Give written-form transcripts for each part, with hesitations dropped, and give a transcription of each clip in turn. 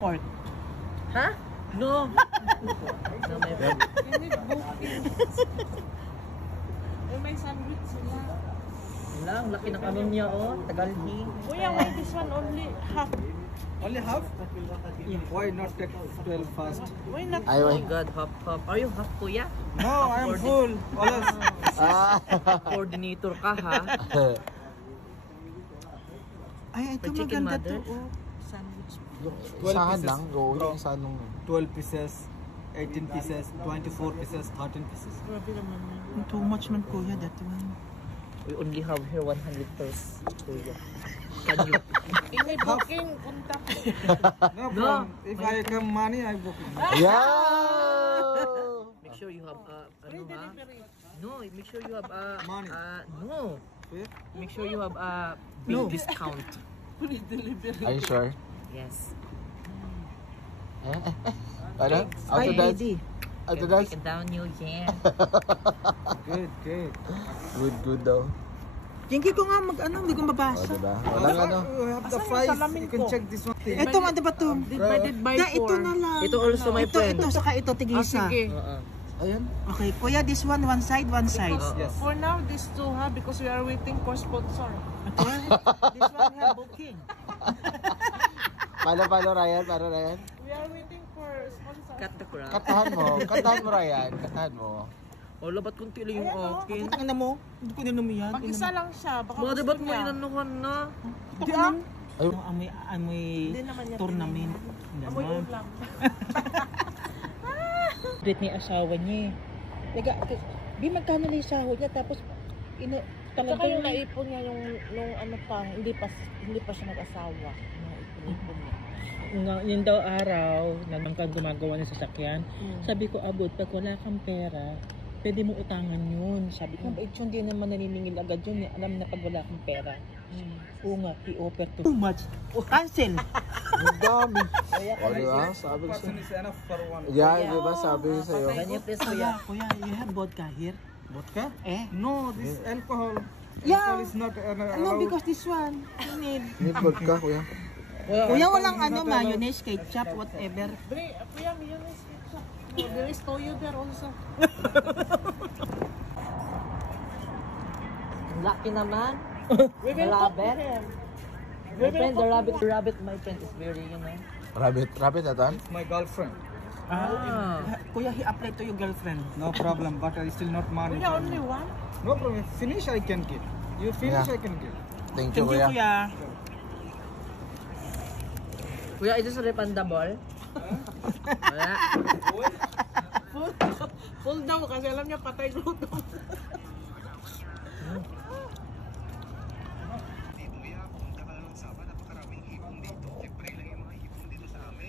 Pork. Ha? No. No, my friend. May sandwich sila. Wala, ang laki ng ano niya, oh. Tagalhi. Kuya, why this one only half? Only half? Why not take 12 fast? Why not Oh my God, hop, hop. Are you hop, kuya? No, I am full. Always. Coordinator ka, ha? Ay, ito For chicken maganda mother? to. Oh. Sandwich. Yung 12 isahan pieces. lang, go. Yung isa nung... 12 pieces, 18 pieces, 24 pieces, 13 pieces. Grabe naman yun. Too much man kuya, that one. We only have here 100 pesos, kuya. Can you? In my booking, contact. No problem. If I come money, I book it. Yeah! Make sure you have, Free ano, ha? delivery. No, make sure you have, Money. no. Wait. Make sure you have a big No. discount. Free delivery. Are you sure? Yes. Ano? After that? After that? Take it down you, yeah. Good, good. Good daw. Kingi ko nga hindi ko O, mabasa. diba? Walang ano. You have the Asan yung fries. salamin You can ko? check this one. Ito nga, diba ito? Divided by Ito na lang. Ito also my friend. Ito, saka ito, tigisa. Ayan. Okay, kuya, this one side, one side. Yes. For now, these two have because we are waiting for sponsor. Okay. This one we have booking. Paano Ryan? Paano Ryan? We are waiting for sponsor. Cut the crap. Katahan mo Ryan. Katahan mo. Wala, ba't kunti lang yung akin? Putang ina mo. Hindi ko ninom yan. Mag-isa lang siya. Baka Mga gusto ba't mo niya. inanuhan na? Hindi ah. Ay, Amoy Hindi naman niya tournament. Amoy ulam. Great ni asawa niya. Teka, di magkano na yung sahod niya tapos Saka yung naipon niya yung nung ano pa, hindi pa siya nag-asawa. Naipon niya. Yun daw araw, nang gumagawa ng sasakyan, sabi ko, abot, pag wala kang pera, pwede mo utangan yun. Sabi ko, bait yun, di naman naniningil agad yun. Alam na pag wala kang pera. Oo nga, i-offer to. Too much. Cancel. ang dami. O, diba? Sabi ko Person sa'yo. is enough for one. Yeah, diba? Sabi ko sa'yo. Can you please, kuya? Kuya, you have vodka here? Vodka? Eh? No, this alcohol. Yeah. Alcohol is not No, allowed. because this one, you need. Need vodka, kuya. Kuya, walang mayonnaise, ketchup, whatever. Kuya, mayonnaise ketchup. No, there is toyo there also. Lucky naman. We will talk Rabbit. to him. My friend, the rabbit, my friend is very, you know. Rabbit na tan? My girlfriend. Kuya, he applied to your girlfriend. No problem, but I still not money. Kuya, only one? No problem. Finish, I can give. You finish, Yeah. I can give. Thank you, Thank you, kuya. kuya. Kuya, ito sa refundable? Wala. Full daw kasi alam niya patay gutom.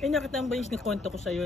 Eh, nakita mo ba yung kwento ko sa'yo?